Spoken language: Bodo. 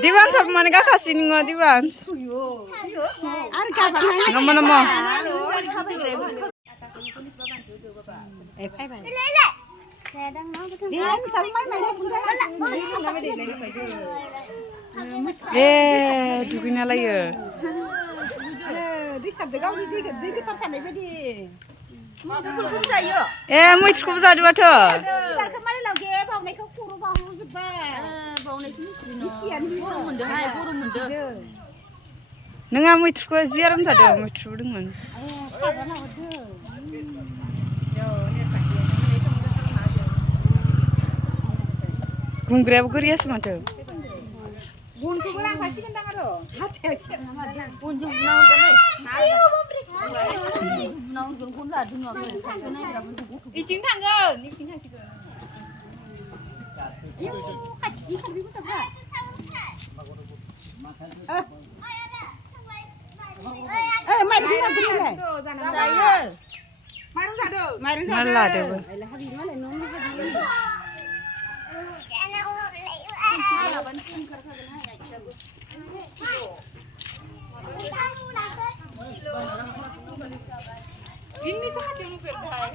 Diwan sab mana kakasi ningo diwan. Nama nama. Dugina layo. मैथ्रुखौबो जादो माथो नोंहा मैथ्रुखौ जि आराम जादो मैथ्रुबो दंमोन गुंग्रायाबो गोरियासो माथो बनखौबो लांफासिगोनदां आरो हाथायावसो बनजों बुना हरगोन इथिं थांगोन इथिं थांसिगोन ini sahaja mau berbai.